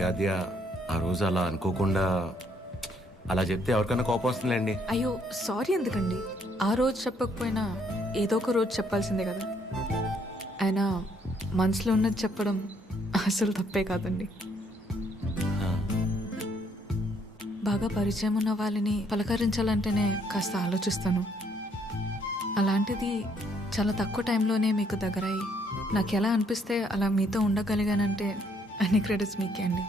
Sorry ఆద్య, ఆ రోజు అలా అనుకోకుండా అలా చెప్తే ఎవరికైనా కోపం వస్తుందండి. అయ్యో సారీ ఎందుకండి, ఆ రోజు చెప్పకపోయినా ఏదో ఒక రోజు చెప్పాల్సిందే కదా. అయినా మనసులో ఉన్నది చెప్పడం అసలు తప్పే కాదండి. బాగా పరిచయం ఉన్న వాళ్ళని పలకరించాలంటేనే కాస్త ఆలోచిస్తాను. అలాంటిది చాలా తక్కువ టైంలోనే మీకు దగ్గరయ్యి నాకు ఎలా అనిపిస్తే అలా మీతో ఉండగలిగానంటే అన్ని క్రెడిట్స్ మీకే అండి.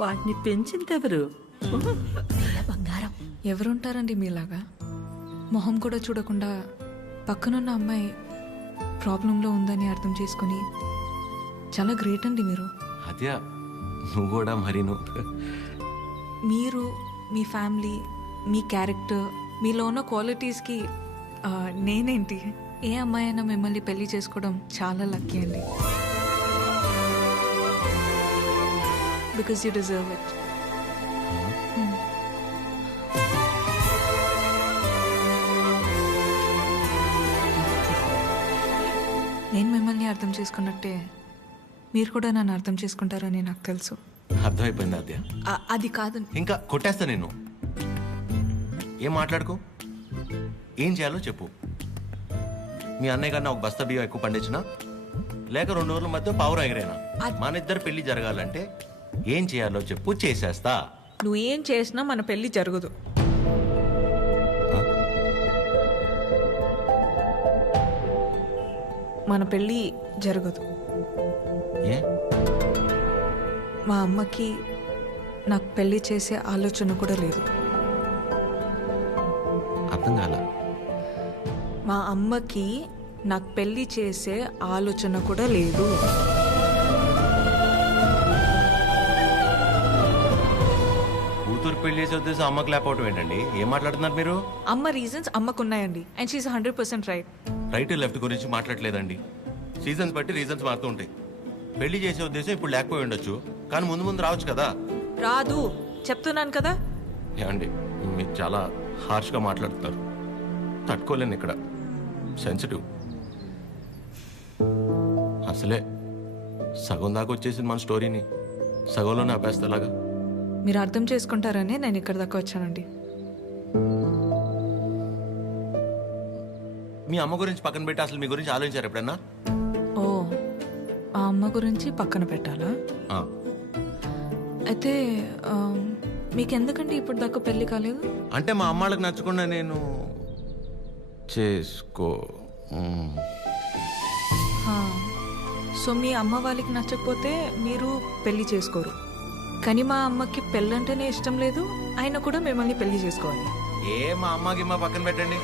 వాటిని పెంచిందెవరు? బంగారం ఎవరుంటారండి మీలాగా? మొహం కూడా చూడకుండా పక్కనున్న అమ్మాయి ప్రాబ్లంలో ఉందని అర్థం చేసుకుని చాలా గ్రేట్ అండి మీరు. ఆద్య నువ్వు కూడా మరి మీరు మీ ఫ్యామిలీ, మీ క్యారెక్టర్, మీలో ఉన్న క్వాలిటీస్కి నేనేంటి, ఏ అమ్మాయి అయినా మిమ్మల్ని పెళ్లి చేసుకోవడం చాలా లక్కీ అండి. Because you deserve it. నేను మిమ్మల్ని అర్థం చేసుకున్నట్టే మీరు కూడా నన్ను అర్థం చేసుకుంటారని నాకు తెలుసు. అర్థమైపోయింది ఆద్య. అది కాదండి. ఇంకా కొట్టేస్తా నేను. ఏం మాట్లాడుకో, ఏం చేయాలో చెప్పు. మీ అన్నయ్య కన్నా ఒక బస్తా బియ్యం ఎక్కువ పండించినా లేక 2 రోజుల మధ్య పావురం ఎగిరేనా, మన ఇద్దరు పెళ్లి జరగాలంటే ఏం చేయాలో చెప్పు, చేసేస్తా. నువ్వు ఏం చేసినా మన పెళ్లి జరగదు. మన పెళ్ళి జరగదు. ఏ? మా అమ్మకి నాకు పెళ్లి చేసే ఆలోచన కూడా లేదు. అర్థం కాల. మా అమ్మకి నాకు పెళ్లి చేసే ఆలోచన కూడా లేదు. కూతురు పెళ్లి చేసే ఉద్దేశం అమ్మకు లేకపోవటం ఏంటండి? ఏం మాట్లాడుతున్నారు మీరు? అమ్మ రీజన్స్ అమ్మకున్నాయండి, and she is 100% right. Right left గురించి మాట్లాడలేదండి. సీజన్స్ బట్టి రీజన్స్ మారుతూ ఉంటాయి. పెళ్లి చేసే ఉద్దేశం ఇప్పుడు లేకపోయి ఉండొచ్చు, కానీ ముందు ముందు రావచ్చు కదా. రాదు చెప్తున్నాను కదా. ఏమండి మీరు చాలా హార్ష్గా మాట్లాడుతున్నారు, తట్టుకోలేను. ఇక్కడ సెన్సిటివ్. అసలే సగం దాకా వచ్చేసింది మన స్టోరీని, సగంలోనే ఆపేస్తేలాగా. మీరు అర్థం చేసుకుంటారని నేను ఇక్కడ దాకా వచ్చానండి. మీ అమ్మ గురించి పక్కన పెట్టి అసలు మీ గురించి ఆలోచించారు ఎప్పుడన్నా? ఓ, ఆ అమ్మ గురించి పక్కన పెట్టాలా? అయితే మీకెందుకండి ఇప్పుడు దాకా పెళ్లి కాలేదు? అంటే మా అమ్మాళ్ళకి నచ్చకుండా నేను చేసుకో. సో మీ అమ్మ వాళ్ళకి నచ్చకపోతే మీరు పెళ్లి చేసుకోరు, కానీ మా అమ్మకి పెళ్ళంటేనే ఇష్టం లేదు, ఆయన కూడా మిమ్మల్ని పెళ్లి చేసుకోవాలి. మా అమ్మకి మా పక్కన పెట్టండి.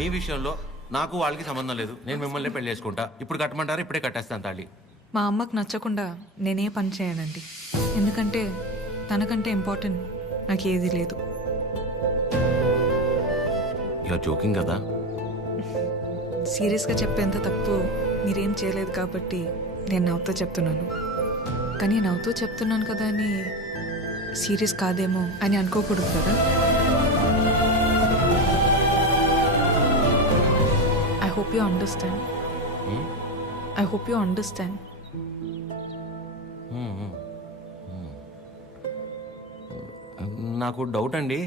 మీ విషయంలో నాకు వాళ్ళకి సంబంధం లేదు. నేను మిమ్మల్ని పెళ్లి చేసుకుంటా. ఇప్పుడు కట్టమంటారా? ఇప్పుడే కట్టేస్తాను తాళి. మా అమ్మకు నచ్చకుండా నేనే పని చేయనండి, ఎందుకంటే తనకంటే ఇంపార్టెంట్ నాకు ఏది లేదు. ఇలా జోకింగ్ కదా. సీరియస్గా చెప్పేంత తప్పు మీరేం చేయలేదు కాబట్టి నేను నవ్వుతూ చెప్తున్నాను. కానీ నవ్వుతూ చెప్తున్నాను కదా అని సీరియస్ కాదేమో అని అనుకోకూడదు కదా. I hope you understand. I hope you understand. నాకు డౌట్ అండి,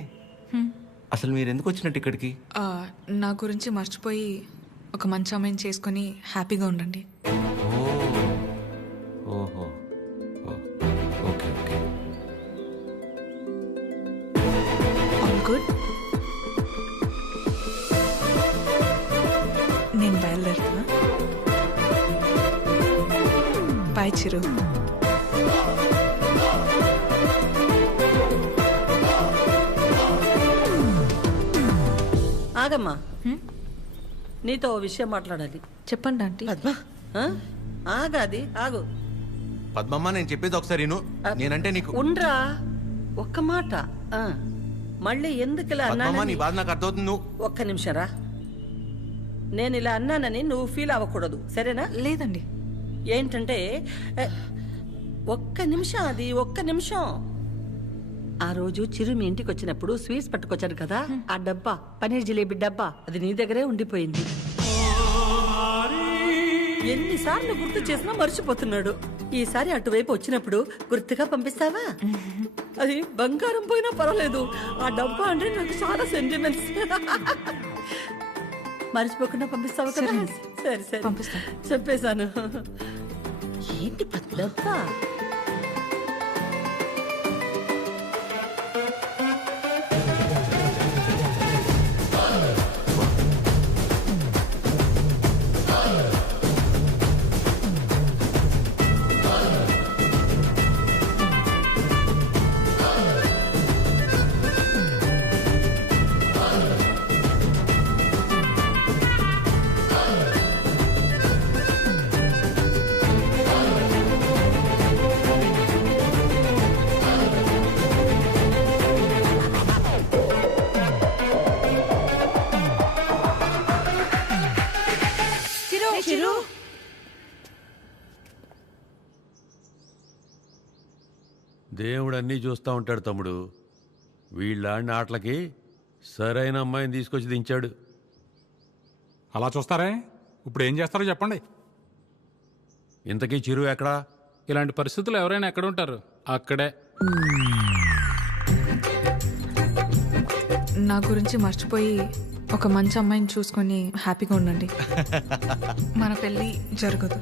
అసలు మీరు ఎందుకు వచ్చినట్టు ఇక్కడికి? నా గురించి మర్చిపోయి ఒక మంచి అమ్మాయిని చేసుకొని హ్యాపీగా ఉండండి. ఓహో, ఓకే ఓకే. All good. నేను బయలుదేరుతా. బాయ్ చిరు. ఆగమ్మా, నీతో ఓ విషయం మాట్లాడాలి. చెప్పండి ఆంటీ. పద్మ, ఆగాది ఆగు. పద్మమ్మ నేను చెప్పేది ఒకసారి విను. నేనంటే నీకు ఉండ్రా, ఒక్క మాట. మళ్ళీ ఎందుకు ఇలా పద్మమ్మ, నీ అన్నానని బాధ నాకు అర్థమవుతుంది. ఒక్క నిమిషం రా. నేను ఇలా అన్నానని నువ్వు ఫీల్ అవ్వకూడదు, సరేనా? లేదండి. ఏంటంటే ఒక్క నిమిషం, అది ఒక్క నిమిషం. ఆ రోజు చిరు మీ ఇంటికి వచ్చినప్పుడు స్వీట్స్ పట్టుకొచ్చాడు కదా, ఆ డబ్బా, పనీర్ జిలేబీ డబ్బా, అది నీ దగ్గరే ఉండిపోయింది. ఎన్నిసార్లు గుర్తు చేసినా మర్చిపోతున్నాడు. ఈసారి అటువైపు వచ్చినప్పుడు గుర్తుగా పంపిస్తావా? అది బంగారం పోయినా పర్వాలేదు, ఆ డబ్బా అంటే నాకు చాలా సెంటిమెంట్స్. మర్చిపోకుండా పంపిస్తావా కదా? సరే సరే పంపిస్తాను. చెప్పేశాను. ఏంటి డబ్బా? దేవుడు అన్నీ చూస్తూ ఉంటాడు తమ్ముడు. వీళ్ళాడిన ఆటలకి సరైన అమ్మాయిని తీసుకొచ్చి దించాడు. అలా చూస్తారే, ఇప్పుడు ఏం చేస్తారో చెప్పండి. ఇంతకీ చిరు ఎక్కడా? ఇలాంటి పరిస్థితులు ఎవరైనా ఎక్కడ ఉంటారు? అక్కడే. నా గురించి మర్చిపోయి ఒక మంచి అమ్మాయిని చూసుకొని హ్యాపీగా ఉండండి. మన పెళ్ళి జరగదు.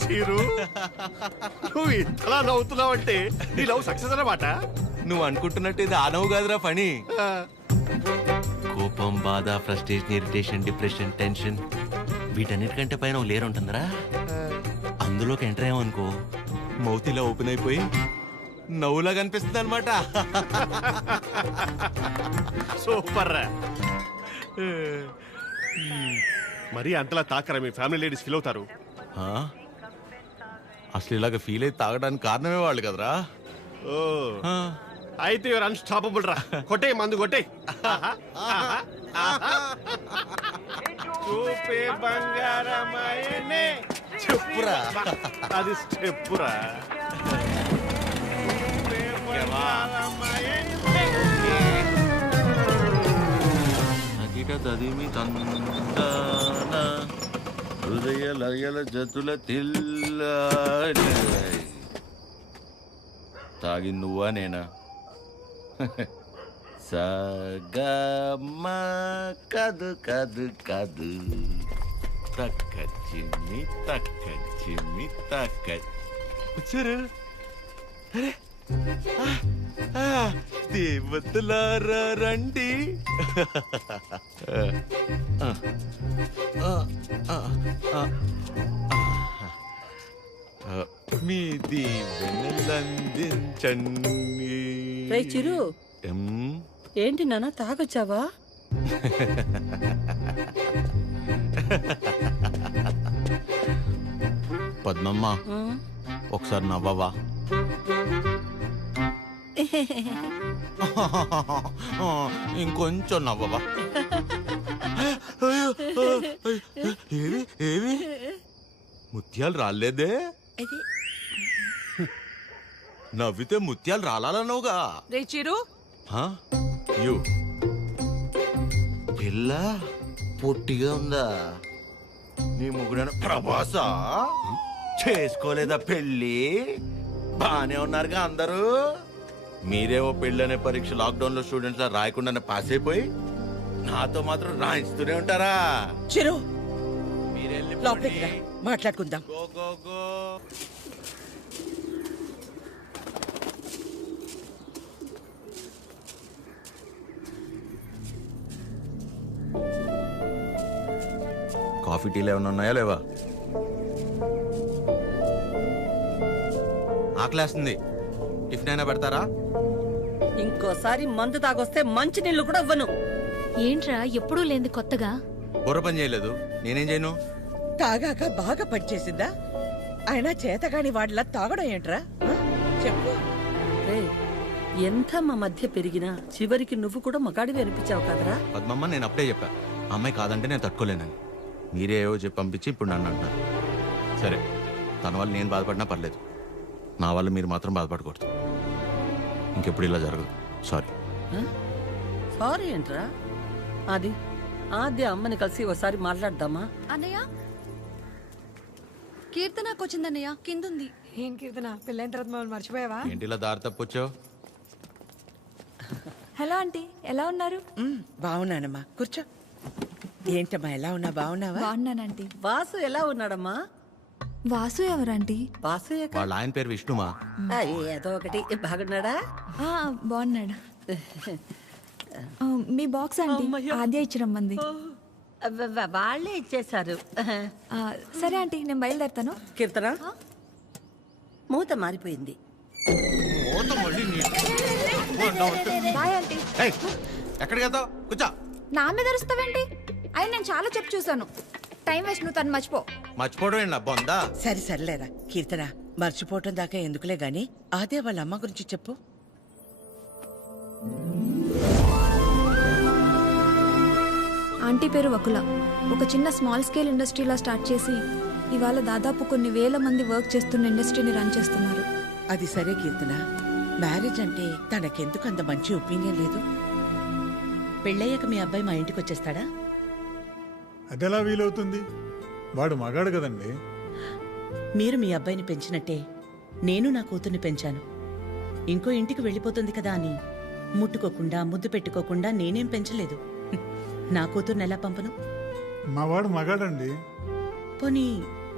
చీరు, నువ్వు ఇంతలా నవ్వుతున్నావంటే నీ లవ్ సక్సెస్ అన్నమాట. నువ్వు అనుకుంటున్నట్టు ఇది ఆ నవ్వు కాదురా పని. కోపం, బాధ, ఫ్రస్ట్రేషన్, ఇరిటేషన్, డిప్రెషన్, టెన్షన్ వీటన్నిటికంటే పైన ఒక లేరు ఉంటుందిరా. అందులోకి ఎంటర్ అయ్యామనుకో మౌత్ ఇలా ఓపెన్ అయిపోయి నవ్వులా కనిపిస్తుంది అనమాట. సూపర్ రా. మరి అంతలా తాకరా, మీ ఫ్యామిలీ లేడీస్ ఫీల్ అవుతారు. అసలు ఇలాగ ఫీల్ అయి తాగడానికి కారణమే వాళ్ళు కదరా. ఓ అయితే యువర్ అన్స్టాపబుల్ రా. కొట్టే మందు కొట్టే. చూపే బంగారమాయనే. చెప్పురా. అది స్టెప్పురా. తదిమి తందాన హృదయ లయల జతుల తిల్ల. తాగి నువ్వా నేనా? సగమ కదు కదు కదు తక్క చిమ్మి తక్క చిమ్మి తక్క. వచ్చారు దేవతలారా రండి. మీ దీవెనలందించండి. రే చిరు, ఏంటి నాన్న తాగొచ్చావా? పద్మమ్మ ఒకసారి నవ్వవా? ఇంకొంచెం నవ్వవా? ఏవి ఏవి ముత్యాలు రాలేదే? నవ్వితే ముత్యాలు రాలన్నావుగా. రే చిరు, పిల్ల పొట్టిగా ఉందా? నీ ముగ్గురైన ప్రభాసా చేసుకోలేదా పెళ్ళి? బానే ఉన్నారుగా అందరూ. మీరేవో పెళ్ళనే పరీక్ష లాక్డౌన్ లో స్టూడెంట్స్ లా రాయకుండానే పాస్ అయిపోయి నాతో మాత్రం రాయిస్తూనే ఉంటారా? చిరు మీరెళ్ళి లోపలికి రా, మాట్లాడుకుందాం. Go go go. కాఫీ టీలు ఏమైనా ఉన్నాయా లేవా? ఆకలేస్తుంది, టిఫిన్ అయినా పెడతారా? ఇంకోసారి మందు తాగొస్తే మంచి నీళ్లు కూడా ఇవ్వను. ఏంట్రా ఎప్పుడూ లేంది కొత్తగా? బుర్ర పని చేయలేదు, నేనేం చేయను? తాగాక బాగా పనిచేసిందా? ఆయన చేతగాని వాడిలా తాగడం ఏంట్రా? చెప్పు. రేయ్, ఎంత మా మధ్య పెరిగినా చివరికి నువ్వు కూడా మగాడివి అనిపించావు కదరా. పద్మమ్మ, నేను అప్పుడే చెప్పా అమ్మాయి కాదంటే నేను తట్టుకోలేనని. మీరే ఏవో చెప్పి పంపించి ఇప్పుడు నన్ను అంటున్నారు. సరే, తన వల్ల నేను బాధపడినా పర్లేదు, నా వల్ల మీరు మాత్రం బాధపడకూడదు. ఇంకెప్పుడు ఇలా జరగదు. సారీ. సారీ ఏంట్రా? అది ఆద్య అమ్మని కలిసి ఒకసారి మాట్లాడదామా? అన్నయ్య కీర్తనకు వచ్చిందన్నయ్య కిందుంది. ఏం కీర్తన పెళ్ళైన తర్వాత మమ్మల్ని మర్చిపోయావా? ఏంటిలా దారి తప్పొచ్చావు? హలో ఆంటీ, ఎలా ఉన్నారు? బాగున్నానమ్మా, కూర్చో. ఏంటమ్మా ఎలా ఉన్నా, బాగున్నావా? బాగున్నానంటీ. వాసు ఎలా ఉన్నాడమ్మా? వాసు ఎవరంటీ? వాసు వాళ్ళ ఆయన పేరు విష్ణుమా. ఏదో ఒకటి. బాగున్నాడా? బాగున్నాడు. మీ బాక్స్ ఆంటీ ఆద్య ఇచ్చిరమ్మంది. వాళ్ళే ఇచ్చేశారు. సరే ఆంటీ, నేను బయలుదేరుతాను. కీర్తన, మూత మారిపోయింది. Bye aunty. ఎక్కడికి వెళ్తావు? కూర్చో. నా మీద అరుస్తావేంటి? అయినా నేను చాలా చెప్పు చూసాను. టైం వేస్ట్, నువ్వు తను మర్చిపో. మర్చిపోవడం ఏంటి బొందా? సరే సర్లేరా కీర్తన, మర్చిపోవటం దాకా ఎందుకులే గాని అదే వాళ్ళ అమ్మ గురించి చెప్పు. ఆంటీ పేరు వకుల. ఒక చిన్న స్మాల్ స్కేల్ ఇండస్ట్రీలా స్టార్ట్ చేసి ఇవాళ దాదాపు కొన్ని వేల మంది వర్క్ చేస్తున్న ఇండస్ట్రీని రన్ చేస్తున్నారు. అది సరే కీర్తన, మ్యారేజ్ అంటే తనకెందుకు అంత మంచి ఒపీనియన్ లేదు? పెళ్ళయ్యాక మీ అబ్బాయి మా ఇంటికి వచ్చేస్తాడా? అదెలా వీలవుతుంది? వాడు మగాడు కదండి. మీరు మీ అబ్బాయిని పెంచినట్టే నేను నా కూతుర్ని పెంచాను. ఇంకో ఇంటికి వెళ్ళిపోతుంది కదా అని ముట్టుకోకుండా ముద్దు పెట్టుకోకుండా నేనేం పెంచలేదు. నా కూతుర్ని ఎలా పంపను? మా వాడు మగాడండి. పోనీ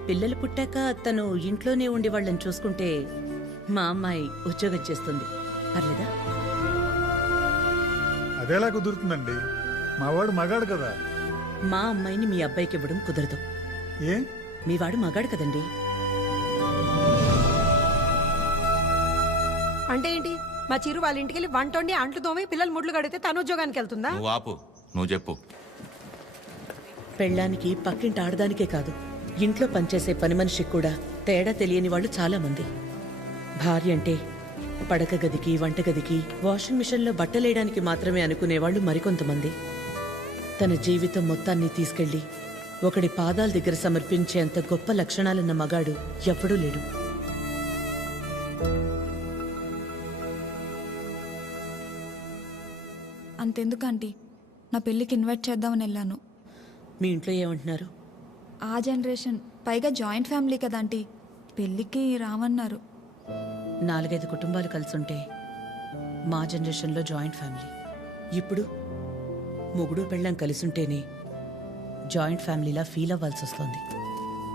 పిల్లలు పుట్టాక తను ఇంట్లోనే ఉండి వాళ్ళని చూసుకుంటే మా అమ్మాయి ఉద్యోగం చేస్తుంది, పర్లేదా? అదెలా కుదురుతుందండి? మా వాడు మగాడు కదా. మా అమ్మాయిని మీ అబ్బాయికి ఇవ్వడం కుదరదు. ఏ? మీ వాడు మగాడు కదండి. అంటే ఏంటి? మా చిరు వాళ్ళ ఇంటికి వెళ్ళి వంట వండి అంట్లు తోమి పిల్లలు ముడ్లు కడితే తను ఉద్యోగానికి వెళ్తుందా? నువ్వు ఆపు, నువ్వు చెప్పు. పెళ్ళానికి పక్కింటి ఆడదానికే కాదు, ఇంట్లో పనిచేసే పని మనిషికి కూడా తేడా తెలియని వాళ్ళు చాలా మంది. భార్య అంటే పడక గదికి, వంటగదికి, వాషింగ్ మిషన్లో బట్టలేయడానికి మాత్రమే అనుకునేవాళ్ళు మరికొంతమంది. తన జీవితం మొత్తాన్ని తీసుకెళ్లి ఒకడి పాదాల దగ్గర సమర్పించేంత గొప్ప లక్షణాలున్న మగాడు ఎప్పుడూ లేడు. అంతెందుకు ఆంటీ, నా పెళ్ళికి ఇన్వైట్ చేద్దామని వెళ్ళాను. మీ ఇంట్లో ఏమంటున్నారు? ఆ జనరేషన్, పైగా జాయింట్ ఫ్యామిలీ కదా ఆంటీ, పెళ్ళికి రామన్నారు. 4-5 కుటుంబాలు కలిసుంటే మా జనరేషన్లో జాయింట్ ఫ్యామిలీ. ఇప్పుడు మొగుడు పెళ్ళం కలిసుంటేనే జాయింట్ ఫ్యామిలీలా ఫీల్ అవ్వాల్సి వస్తుంది.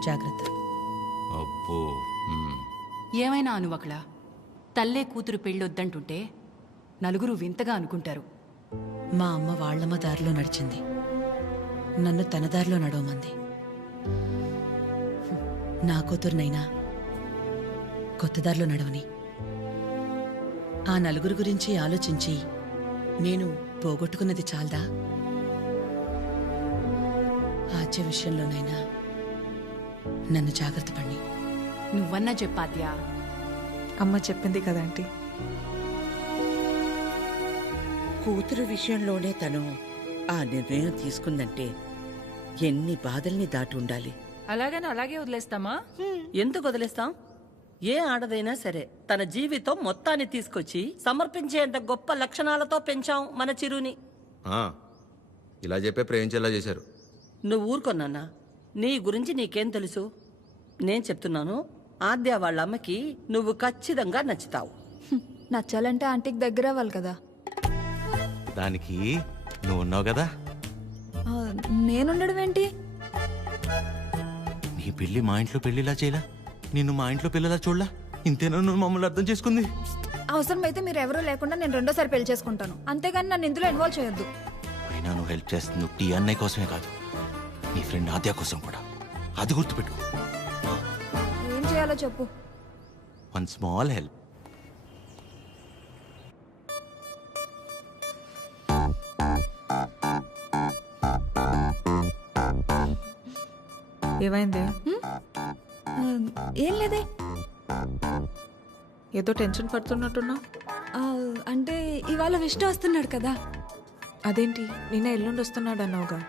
జాగ్రత్త. అబ్బో. ఏమైనా అనువకలా తల్లే కూతురు పెళ్ళొద్దంటుంటే నలుగురు వింతగా అనుకుంటారు. మా అమ్మ వాళ్ళమ్మ దారిలో నడిచింది, నన్ను తన దారిలో నడవమంది. నా కూతురునైనా కొత్త దారిలో నడవని. ఆ నలుగురు గురించి ఆలోచించి నేను పోగొట్టుకున్నది చాలదా? ఆద్య విషయంలోనైనా నన్ను జాగ్రత్త పడి. నువ్వన్నా చెప్పాద్యా. అమ్మ చెప్పింది కదా ఆంటీ. కూతురు విషయంలోనే తను ఆ నిర్ణయం తీసుకుందంటే ఎన్ని బాధల్ని దాటి ఉండాలి. అలాగని అలాగే వదిలేస్తామా? ఎందుకు వదిలేస్తాం? ఏ ఆడదైనా సరే తన జీవితం మొత్తాన్ని తీసుకొచ్చి సమర్పించేంత గొప్ప లక్షణాలతో పెంచాం మన చిరుని. ఇలా చెప్పే ప్రేమించేలా చేశారు. నువ్వు ఊరుకొన్నానా? నీ గురించి నీకేం తెలుసు? నేను చెప్తున్నాను, ఆద్య వాళ్ళ అమ్మకి నువ్వు ఖచ్చితంగా నచ్చుతావు. నచ్చాలంటే ఆంటీకి దగ్గర అవ్వాలి కదా. దానికి నువ్వు ఉన్నావు కదా. నేనుండడం ఏంటి? నీ పెళ్లి మా ఇంట్లో పెళ్లిలా చేయలా, నిన్ను మా ఇంట్లో పిల్లలా చూడలా. ఇంతేనా నువ్వు మమ్మల్ని అర్థం చేసుకుంది? అవసరమైతే మీరు ఎవరూ లేకుండా నేను రెండోసారి పెళ్లి చేసుకుంటాను, అంతేగాని నన్ను ఇందులో ఇన్వాల్వ్ చేయొద్దు. అయినా నువ్వు హెల్ప్ చేస్తుంది టీ అన్నయ్య కోసమే కాదు, నీ ఫ్రెండ్ ఆద్య కోసం కూడా. అది గుర్తుపెట్టుకో. ఏం చేయాలో చెప్పు. One small help. ఏమైంది? ఏం లేదే. ఏదో టెన్షన్ పడుతున్నట్టున్నా. అంటే ఇవాళ విష్ణు వస్తున్నాడు కదా. అదేంటి నిన్న ఎల్లుండి వస్తున్నాడు అన్నావుగా.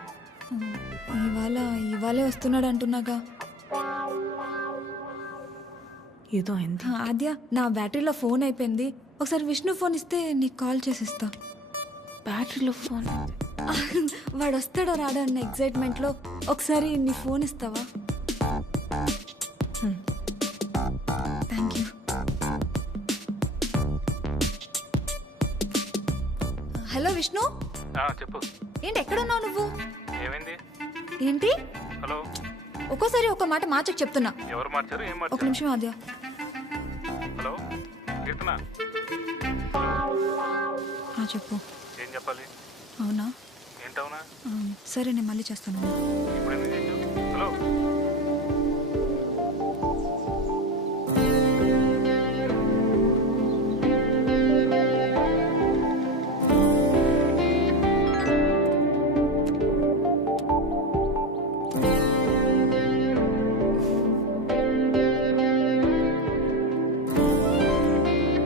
ఇవాళే వస్తున్నాడు అంటున్నాగా. ఏదో అయింది. ఆద్య, నా బ్యాటరీలో ఫోన్ అయిపోయింది, ఒకసారి విష్ణు ఫోన్ ఇస్తే నీకు కాల్ చేసిస్తా. బ్యాటరీలో ఫోన్. వాడు వస్తాడో రాడో అన్న ఎగ్జైట్మెంట్లో ఒకసారి నీ ఫోన్ ఇస్తావా? Thank you. హలో విష్ణు, చెప్పు. ఏంటి ఎక్కడున్నావు నువ్వు? ఏమైంది? ఏంటి హలో, ఒక్కోసారి ఒక మాట మార్చకు చెప్తున్నా. ఎవరు మార్చారు? ఏం ఒక నిమిషం ఆద్య. హలో కీర్తన, చెప్పు. ఏం చెప్పాలి? అవునా? ఏంటవునా? సరే నేను మళ్ళీ చేస్తాను. ఇప్పుడు ఎందుకు చేసావు?